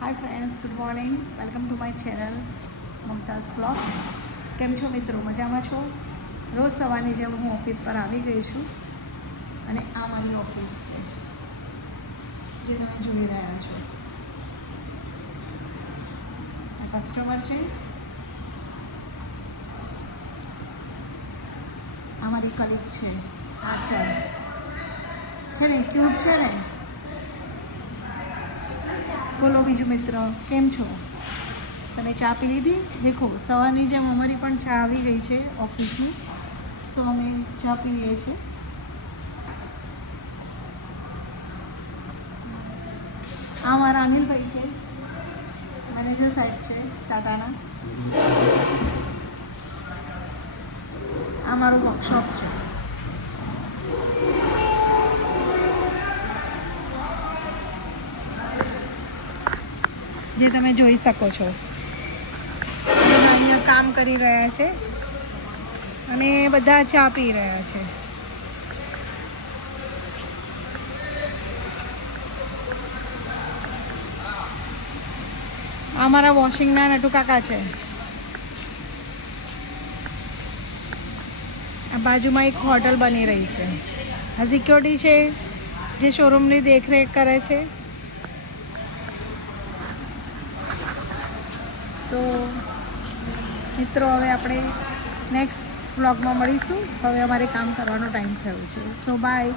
Hi friends, good morning. Welcome to my channel Mumtaz blog. કેમ છો મિત્રો? મજામાં છો? રોજ સવારની જેમ હું ઓફિસ પર આવી ગઈ છું અને આ મારી ઓફિસ છે જે તમે જોઈ રહ્યા છો. આ કસ્ટમર છે, આ મારી કલીગ છે. આ છે ને, ક્યુટ છે ને. બોલો બીજું મિત્ર, કેમ છો? તમે ચા પી લીધી? દેખો, સવારની જેમ અમારી પણ ચા આવી ગઈ છે ઓફિસની. સો અમે ચા પી લઈએ છીએ. આ મારા અનિલભાઈ છે, મેનેજર સાહેબ છે ટાટાના. આ મારું વર્કશોપ છે. જે તમે જોઈ શકો છો, બધા અહીંયા કામ કરી રહ્યા છે અને બધા ચા પી રહ્યા છે. આ મારા વોશિંગના નટુ કાકા છે. આ બાજુમાં એક હોટલ બની રહી છે. આ સિક્યોરિટી છે જે શોરૂમની દેખરેખ કરે છે. તો મિત્રો, હવે આપણે નેક્સ્ટ વ્લોગમાં મળીશું. હવે અમારે કામ કરવાનો ટાઈમ થયો છે. So bye.